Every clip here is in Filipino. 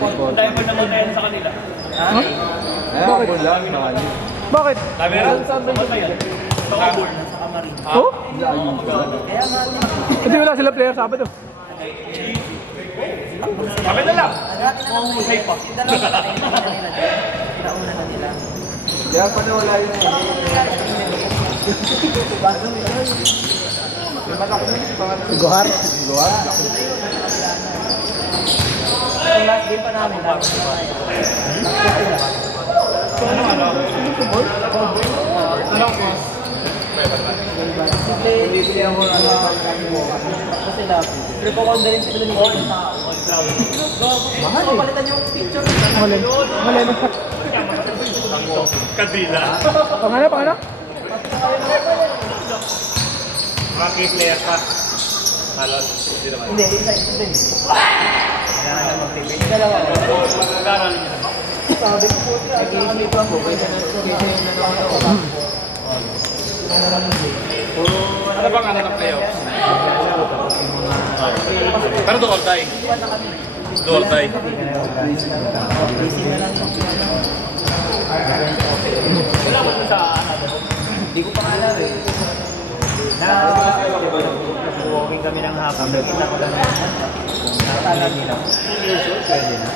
Diamond naman na yan sa kanila. Bakit? Bakit? Camera? Saan ba yun? Sa kabul. Sa kamarin. Oh? Kaya nga niya. Hindi wala sila player Sabado. Kami na lang. Safe pa. Nauna na nila. Kaya pa na wala yun. Guhar? Guhar? Yung last game pa namin, last game pa namin. Hindi sila mo kasi labi. Pero kung onda rin sila nito sa mahal eh. Palitan yung picture. Mali. Mali na. Kadrila. Pangano? Rocky player pa. Halot. Hindi naman. Hindi, hindi. Kailangan na mag-TV. Dalawa. Gano'n niya naman? Sabi ko po, nag-iisip pa po. Kaya Ano bang ano ng playoffs? Pero do or die? Do or die? Wala ko sa hindi ko pa alam eh. Walking kami ng hapon. Nakita ko lang nakatala nila. Pwede na.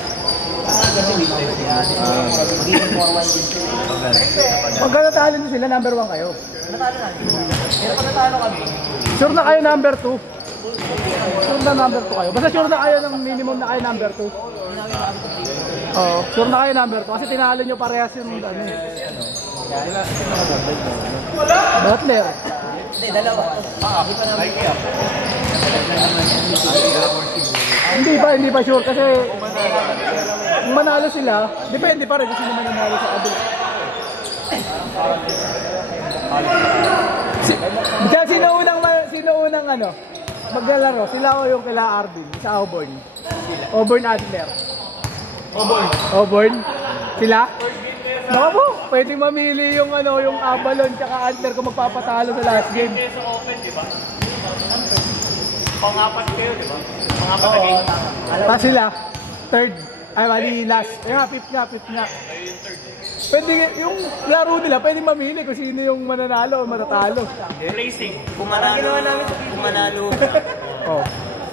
Kasi magiging forward din sila. Pagka natalo nyo sila, number 1 kayo. Natalo na. Pero pag natalo kami. Sure na kayo number 2. Sure na number 2 kayo. Basta sure na kayo ng minimum na kayo number 2. Oo, sure na kayo number 2. Kasi tinalo nyo parehas yung ano eh. Butler. Hindi, dalawa. Hindi pa naman. Hindi pa sure kasi kung manalo sila, depende pa rin kasi naman nanalo sa kabila. Sino unang ano? Maglalaro, sila o yung kila Arvin sa Auburn. Auburn Adler. Auburn? Sila? Naku po, pwedeng mamili yung ano, yung Avalon tsaka Adler kung magpapatalo sa last game. sa open, di ba? Pang-apat kayo, di ba? Pang-apat na game. Pa sila, third. Ay, mali, last. Fifth nga. Pwede, yung laro nila, pwede mamili kung sino yung mananalo o matatalo. Racing. Kung manalo. Oh.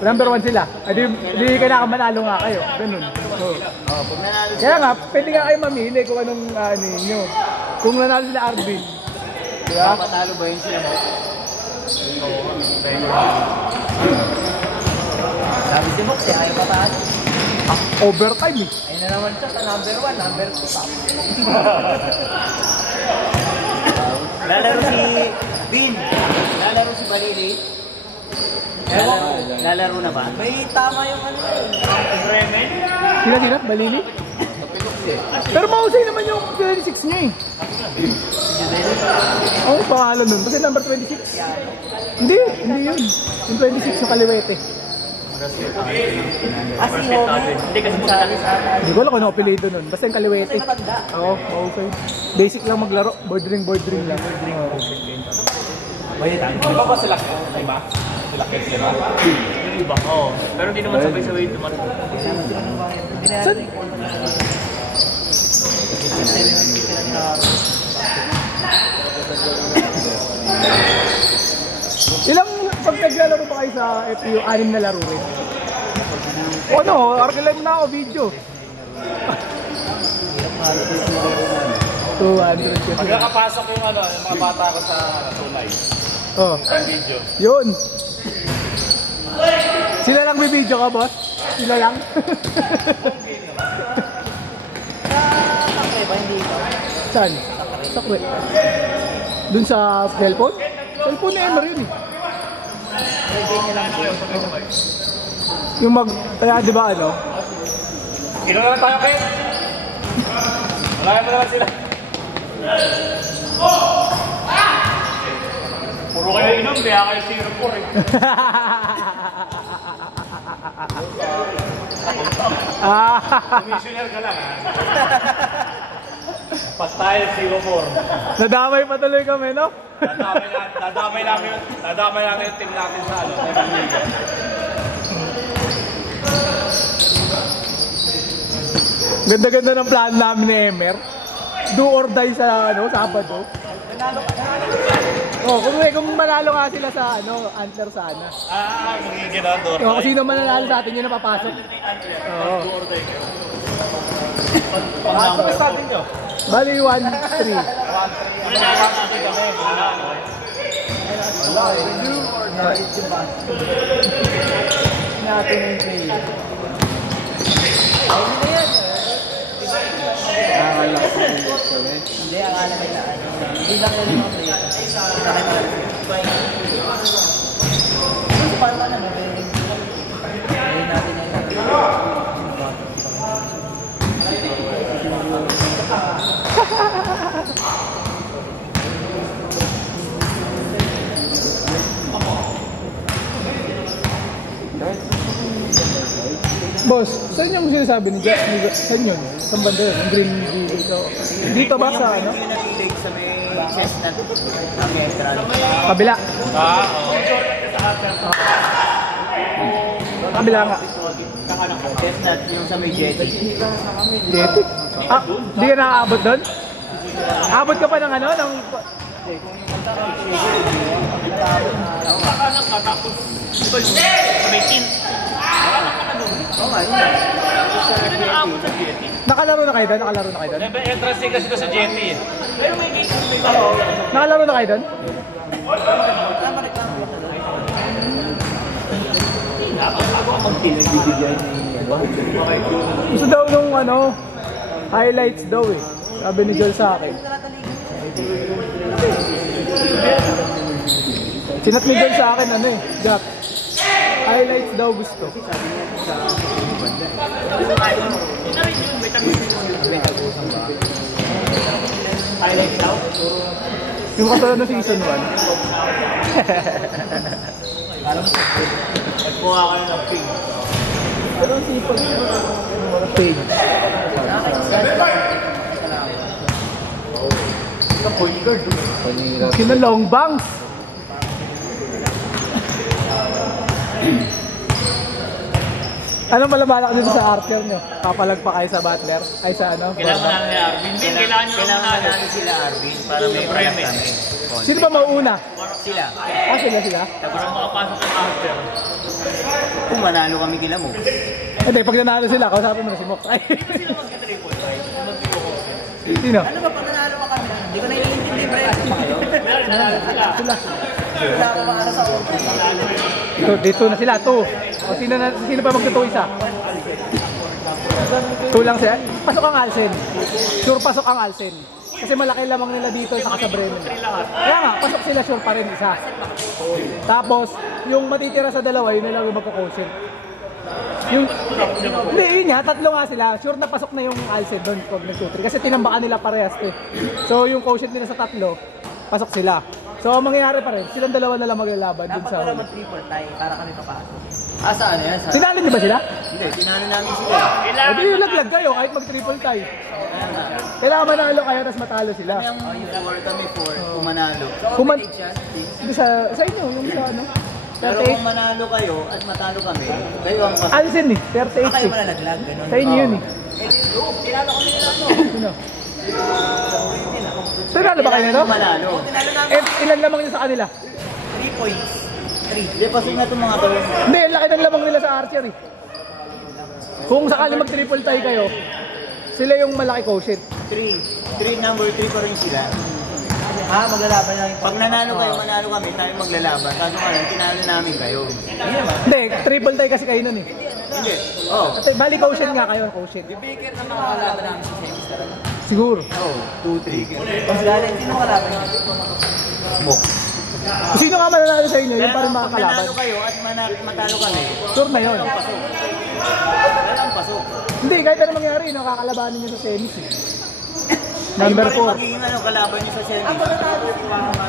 Number 1 sila. Ay, di kailangan manalo nga kayo. Ganun. Oh. Kung nanalo Kaya nga, pwede nga kayo mamili kung anong ano nyo. Kung nanalo sila Arvin. Diba? patalo ba yun sila? Sabi si Box, ayaw patalo. Overtime eh. Ayun na naman siya sa number 1, number 2. Lalaro si Bin. Lalaro si Balili. Lalaro na ba? May tama yung ano yun. Bremen. Sila? Balili? Pero mahusay naman yung 26 niya eh. Oh, pangalan nun. Kasi number 26. Hindi yun. Yung 26 yung kaliwete. Si Homer. Hindi kasi sa Hindi ko alam kung ano apelido nun. Basta yung kaliwete. Kasi matanda. Oo, mahusay. Basic lang maglaro. Board ring lang. Iba ba sila? Iba? Sila kayo sila? Yung iba, oo. Pero hindi naman sabay-sabay duman. Saan? Ilang pag naglalaro pa kayo sa FPU, 6 na laro rin? O ano, archive na ako video. 200 kasi. Pag nakapasok yung ano, yung mga bata ko sa tunay. Oh. Video. Yun. Sila lang may video ka, boss? Sila lang? Takre ba? Hindi ba? Saan? Sa kwet. Dun sa cellphone? Cellphone na Emer yun eh. Yung kaya di ba ano? Sino na tayo, Ken? Wala mo naman sila. Puro kayo inom, kaya kayo 0-4 eh. Commissioner ka lang ha. Pastayan 0-4. Nadamay pa tuloy kami, no? Nadamay namin yung team natin sa ano. Ganda-ganda ng plano namin ni Emer. Do or die sa Sabado. Oh, kung manalo nga sila sa Antler sana. Magiging outdoor. Kung sino man nanalo sa atin yun na papasok. Oo. Ano ba starting nyo? Bali 1-3. Natin yung play. Hindi, akala nila hindi lang nila yung play. Paano ka naman? Hindi natin Boss, saan yung sinasabi ni Jack? Saan yun? Saan banda yun? Yung green dito. Dito ba sa ano? yung nakilig sa may chestnut ang entrance. Kabila. Oo. Kabila nga. Chestnut yung sa may jetty. Dito. Ah, di ka nakakaabot doon? Abot ka pa ng ano? Ng... Nakalaro na kayo doon? Nakalaro na kayo doon? Entrance kasi ko sa jetty. Nakalaro na kayo doon? Gusto daw nung highlights daw eh. Sabi ni Joel sa akin. Sinat ni Joel sa akin Jack. Highlights daw gusto. Highlights daw? Yung kasunod ng season 1. Nagkuha ka na ng ping. Pero ang sipag page. Sino long bangs? Ano malabalak dito sa Archer nyo? Papalag pa kayo sa Butler? Ay sa ano? Kailangan namin ni Arvin. Kailangan nyo lang Kailangan natin sila Arvin para may premise. Sino ba mauuna? Sila. Ah, sila? Para makapasok ng after. Kung manalo kami kila mo. Hindi, pag nanalo sila, kausapin mo na si Mox. Ay. Sino? Ano ba pag nanalo ka kami? Hindi ko naiintindihan pre. Sila. Wala pa ba sa order? Dito na sila, 2. O sino pa magtutuloy isa? 2 lang sila. Pasok ang Alsen. Sure pasok ang Alsen. Kasi malaki lamang nila dito sa Bremen. Kaya nga, pasok sila sure pa rin isa. Tapos, yung matitira sa dalawa, yun na lang yung magkakoshin. Hindi, yun nga, 3 nga sila. Sure na pasok na yung Alsen doon pag nag-2-3. Kasi tinambakan nila parehas eh. So, yung quotient nila sa 3, pasok sila. So, ang mangyayari pa rin, silang dalawa na lang maglalaban dun sa... Dapat pala mag-triple tie para kami papasok. Saan yan? Sinalo niyo ba sila? Hindi, sinalo namin sila. Hindi yung laglag kayo kahit mag-triple tie. Kailangan manalo kayo tapos matalo sila. Yung 4 kami 4, kung manalo. Hindi sa inyo, yung sa ano? Pero kung manalo kayo at matalo kami, kayo ang pasok. Alsen eh, 38 Kayo eh. malalaglag, gano'n. Sa inyo yun eh. Tinalo kami nila ano? Sino? Tinalo ba kayo nito? Manalo. Ilan lamang nyo sa kanila? 3 points. 3. Hindi, pasok na itong mga to. Hindi, laki ng lamang nila sa Archer eh. Kung sakali mag-triple tie kayo, sila yung malaki quotient. 3 number 3 pa rin sila. Maglalaban lang. Pag nanalo kayo, manalo kami, tayo maglalaban. Kaso nga lang, tinalo namin kayo. Hindi naman. Hindi, triple tie kasi kayo nun eh. Hindi. Oo. Bali quotient nga kayo, quotient. Bibigyan na makakalaban namin si Semester. Siguro. Oo, 2-3. Mas galing, sino kalaban niya? Mo. Sino nga mananalo sa inyo, yung pa rin Pag makakalaban. nanalo kayo at matalo kami, Sure na yun. walang pasok. Walang pasok. Hindi, kahit ano mangyari, nakakalabanin nyo sa semis eh. Number 4. Magiging kalaban niyo sa semis.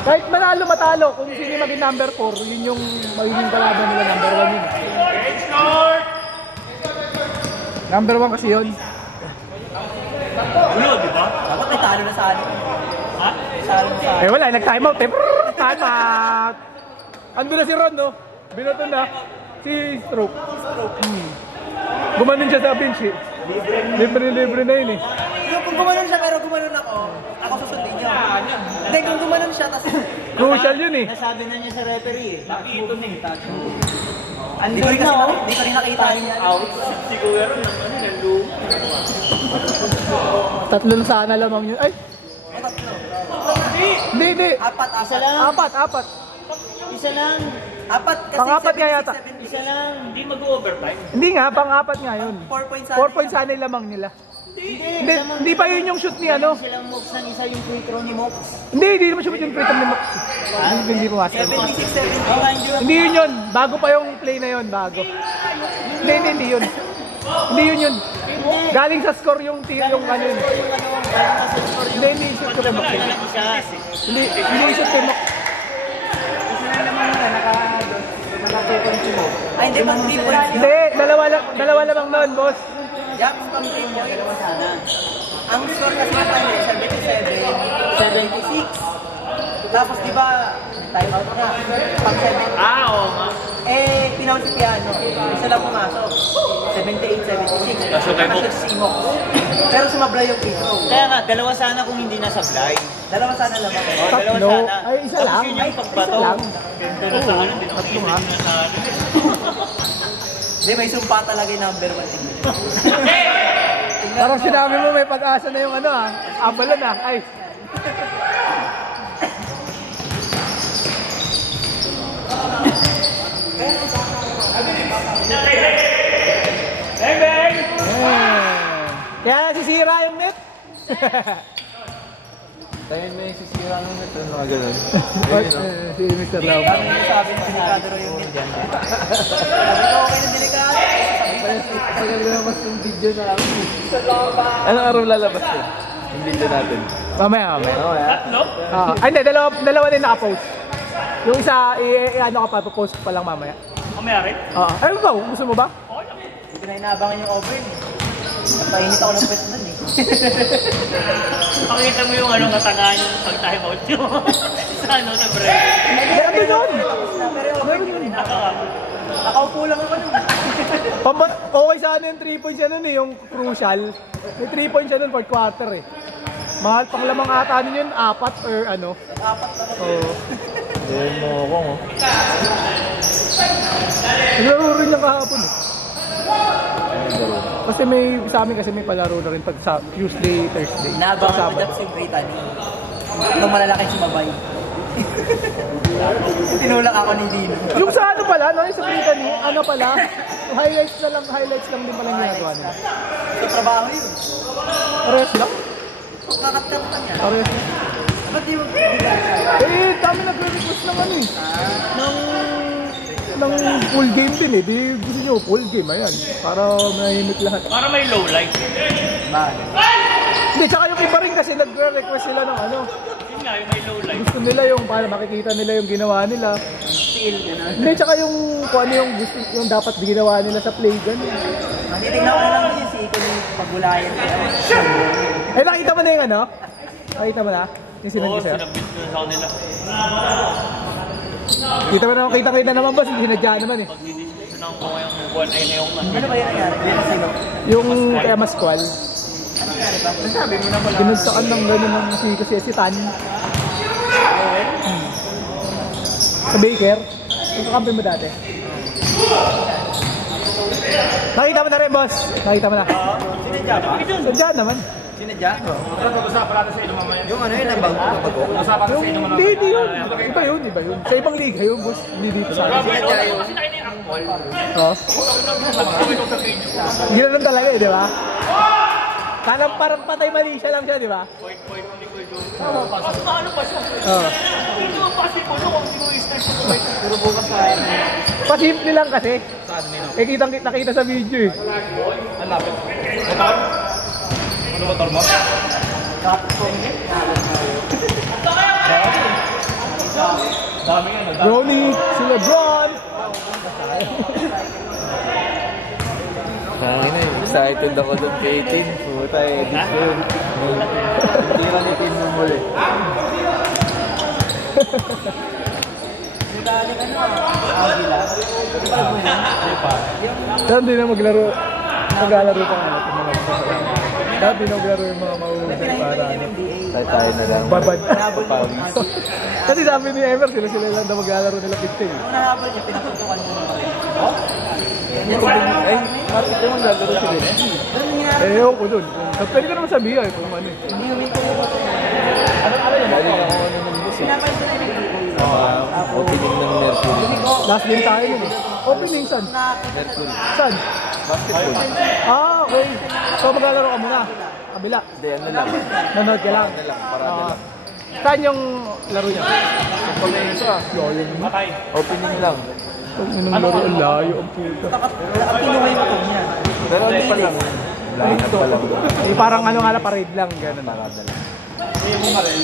Kahit manalo matalo, kung sino yung maging number 4, yun yung magiging kalaban nila, number 1 yun. Number 1 kasi yun. Ulo, di ba? Dapat may talo na sa atin. Ha? Talo na sa atin. Eh wala, nag-time out eh. Time out! Ando na si Ron, no? Binato na si Stroke. Gumanon siya sa bench eh. Libre na yun eh. Kung gumanon siya pero gumanon ako susundin niyo. Hindi, kung gumanon siya, tapos... Crucial yun eh. Nasabi na niya sa referee. Nakito na eh. Hindi ko rin nakita niya. Out. Siguro naman yun, ang Tatlo na sana lamang yun. Ay! Hindi. Apat. Isa lang. Apat. Isa lang. Apat kasi Pang-apat nga yata. Isa lang. Hindi mag-overtime. Hindi nga, pang-apat nga yun. 4 points 4 points sana yung lamang nila. Hindi pa yun yung shoot ni ano. Silang moves ng isa yung free throw ni Mox. Hindi naman shoot yung free throw ni Max. Hindi pumasok. 76-70. Hindi yun. Bago pa yung play na yun, bago. Hindi yun. Hindi yun. Galing sa score yung ano yun. Hindi shoot ko Max. Hindi shoot kay Max. Ay, hindi, pang 3 points yun. Hindi, dalawa lamang noon, boss. Yup, pang 3 points. Sana. Ang score kasi ng time 77-76. Tapos di ba, time out na. Pang 7. Oo nga. Tinawag si Piano. Isa lang pumasok. 78-76. Kaso kay Mox. Si Mox. Pero sumablay yung free throw. Kaya nga, dalawa sana kung hindi nasablay. Dalawa sana lang. Tatlo. Ay, isa lang. Tapos yun yung pagbato. Isa lang. Ganda na sa ano, hindi nakikita na sa ano. Hindi, may sumpa talaga yung number 1. Parang sinabi mo may pag-asa na yung ano abalan Ay. Bang! Kaya nasisira yung net. Tayo may sisira ng ito, mga ganun. Si Mr. Lau. Sabi mo, delikado rin yung Indian. Sabi ko, okay na delikado. Tagal na mas yung video na lang. Anong araw lalabas yun? Yung video natin. Mamaya. Tatlo? Ay, hindi. Dalawa din nakapost. Yung isa, ano ka pa, post pa lang mamaya. Kumayari? Ay, ikaw, gusto mo ba? Hindi na inaabangan yung over. Napahinit ako ng pet doon eh. Pakita mo yung ano, katangahan yung pag-time out nyo. Sa ano, sa break. Meron din yun. Pero yung over yun. Nakaupo lang ako nun. Okay sana yung 3 points siya nun yung crucial. May 3 points siya nun for quarter eh. Mahal pang lamang ata nun yun, 4 or ano. 4 lang. Oo. Gawin mo ako, oh. Naglaro rin lang kahapon eh. Kasi sa amin kasi may palaro na rin pag sa Tuesday, Thursday. Naabangan ko dyan si Brittany. Itong malalaking sumabay. Tinulak ako ni Dino. Yung sa ano pala, no? Yung sa Brittany, ano pala, highlights lang din pala yung ginagawa nila. Sa trabaho yun. Parehas lang? Kakatkap ka niya. Parehas. Ba't di mo Dami nagre-request ng ano eh. Ng full game din eh. Di gusto nyo full game, ayan. Para mahimik lahat. Para may low light. Hindi, tsaka yung iba rin kasi nagre-request sila ng ano. Yun nga, yung may low light. Gusto nila yung para makikita nila yung ginawa nila. feel gano'n? Hindi, tsaka yung kung ano yung gusto, yung dapat ginawa nila sa play gano'n. Titignan ko na lang din si Iko yung pagbulayan. Eh, nakita mo na yung ano? Nakita mo na? Yung Oo, sinag sa'yo? sinabit ko sa kanila. Kita mo na, kita naman boss, hindi sinadya naman eh. Pag didiscuss na ako yung buwan ay na yung Ano ba yung nangyari? Sino? Yung kaya Masqual, Sabi mo na wala. binuntakan ng gano'n ng si Tan. Sa Baker. Yung kakampi mo dati. Nakita mo na rin boss. Nakita mo na. Sinadya ba? Sadya naman. Sinadya? Pag-usapan natin sa inyo mamaya. Yung ano yun, ang bago. Pag-usapan natin sa inyo mamaya. Hindi yun. Iba yun. Sa ibang liga yun boss. Hindi dito sa akin. Sinadya yun. Kasi nakita yung angkol. Oo. Gano'n talaga eh, di ba? Parang patay mali siya lang siya, di ba? Point, hindi ko yun. Kasi ano pa siya? Oo. Hindi naman possible yun kung sino-start siya. Pero bukas sa akin. Pasimple lang kasi. Eh, nakita sa video eh. Ang lapit. Motor? Ano motor mo? Dami nga, no? Ronnie, sila John. Kaya excited ako doon kay Tin. Puta, edition. Hindi ka ni Tin mo muli. Saan din na maglalaro pa ano, mga Dati naglaro yung mga mahusay para ano. Tayo na lang. Babad. Papawis. Kasi sabi ni Ever, sila lang na maglalaro nila 15. Nahabol niya, pinaputukan mo naman. Ay, matik naman lalaro si Reggie. Eh, ewan ko dun. Pwede ka naman sabihin kung ano eh. Hindi huminto mo ba? Dahil lang ako ano ng boss eh. Pinapalit ko rin Opening ng Mercury. Last game tayo nun eh. Opening, saan? Mercury. Saan? Basketball. Ah, okay. So maglalaro ka muna. Kabila. Hindi, ano lang. Nanood ka lang. Parada lang. Saan yung laro niya? Kapag na isa, Layo naman. Patay. opening lang. Pag minong laro, ang layo ang puta. Ang kinuha yung ito niya. Pero ano pa lang. Blind pa lang. Eh, parang ano nga na, parade lang. Ganun. Parada lang. May bumaril.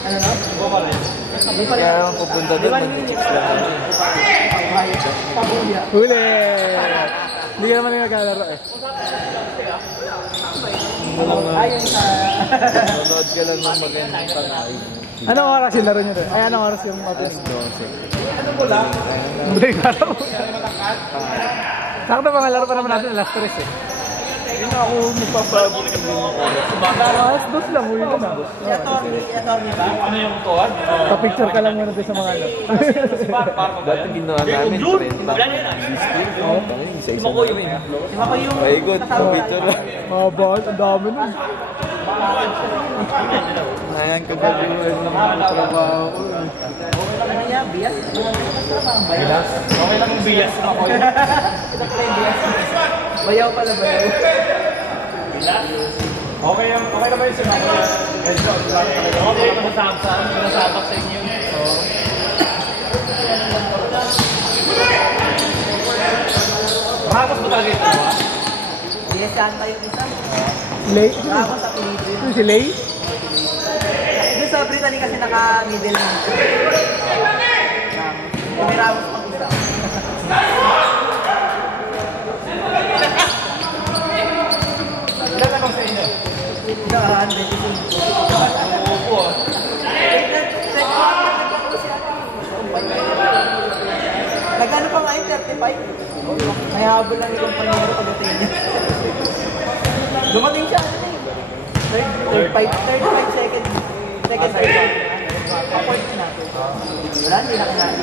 Ano na? Bumaril. Kaya ang pupunta doon, mag-chicks lang ako. Pabuya. Huli! Hindi ka naman yung naglalaro eh. Ayun sa... Nanonood ka lang ng magandang pangay. Anong oras yung laro niyo doon? Ay, anong oras yung Alas opening? 12. Hindi ka laro. Sakto mga laro pa naman natin, alas 3 eh. Hindi na ako magpapabot ng mga oras. Alas 2 lang, huli na na. Si attorney ba? Ano yung tuwad? Pa-picture ka lang muna doon sa mga ano. Dati ginawa namin, 30. Oo. Isa-isa na rin. Di ba ko yung... Ay, good. Picture lang. Mabahal, ang dami nun. Ngayon kagaluhan ng mga trabaho ko. Ano niya? Bias? Bilas? Okay lang yung bilas na ako. Bayaw pala, bayaw. Bilas? Okay naman yung sinabi. Okay yung masasabak. Pinasabak sa inyo. Mahagos mo talaga ito ba? Bias yata yung isa. Lay? Ako sa Pilipino. Ito si Lay? Yung sa Brittany kasi naka-middle lang. May Ramos pang isa. Ilan naman sa inyo? Opo ah. Nagano pa nga yung 35? May habol lang yung kumpanyero pagdating niya. Dumating siya, ano eh. 35 seconds. Second, third down. Pa-points natin. Wala, hindi na kailangan.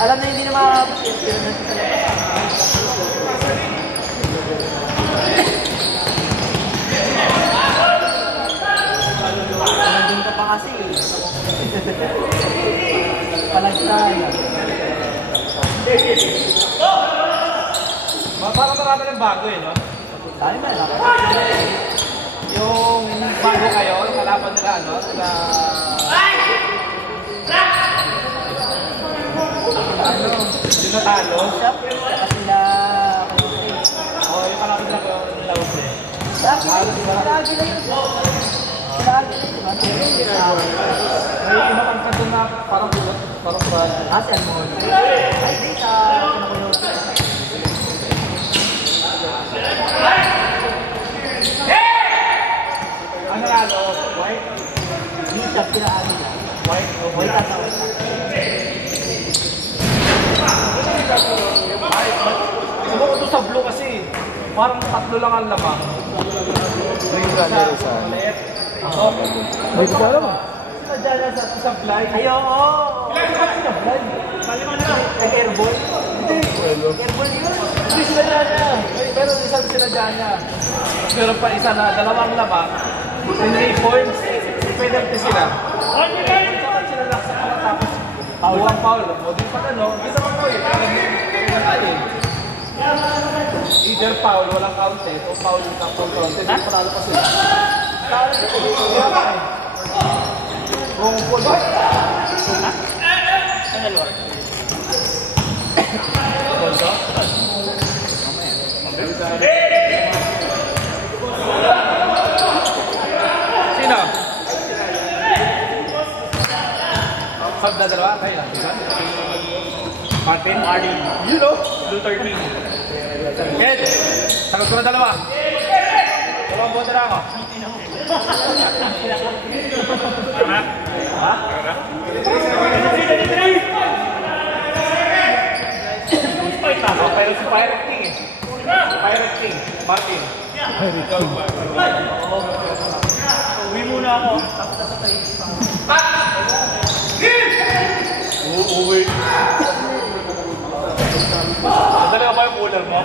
Alam na hindi na makakapos yun. Pero nasa sa labas. Nandun ka pa kasi eh. Palagsahan. Parang marami ng bago eh, no? Dahil na lang. Yung bago kayo, yung kalaban nila, ano? Sila... Yung natalo. Saka sila... Oo, yung kalaban nila ko, nilawag eh. Lagi na yun. Lagi na yun. Lagi na yun. May pinapagpad doon na parang brand. Si Almoni. Ay, di sa pinakulot. Ano lalo? White? Di sa pinaano. White? White at out. Siguro ito sa blue kasi. Parang tatlo lang ang laba. May brother sa ano. May ko pa alam ah. Sila dyan sa isang fly. Ay, oo. Kalima na lang. Nag-airball. Hindi. Airball yun. Hindi sila dyan na. Pero isang sila dyan na. Meron pa isa na dalawang laba. 3 points. Penalty sila. Saka sila lang sa pagkatapos. Buwang foul. O di pa na no. Hindi naman po eh. Either foul, walang counted. O foul, yung counted. Hindi panalo pa sila. Kung full. Ang dalawa. Sino? Sab na dalawa? Kayo lang. Martin? Martin. You know? Blue 13. Ed! Sagot ko na dalawa. Dalawang buwan na lang ako. Tama? Ha? Ay, tama. Pero si Pirate King eh. Pirate King. Martin. Uwi muna ako. Uuwi. Dali ka ba yung cooler mo?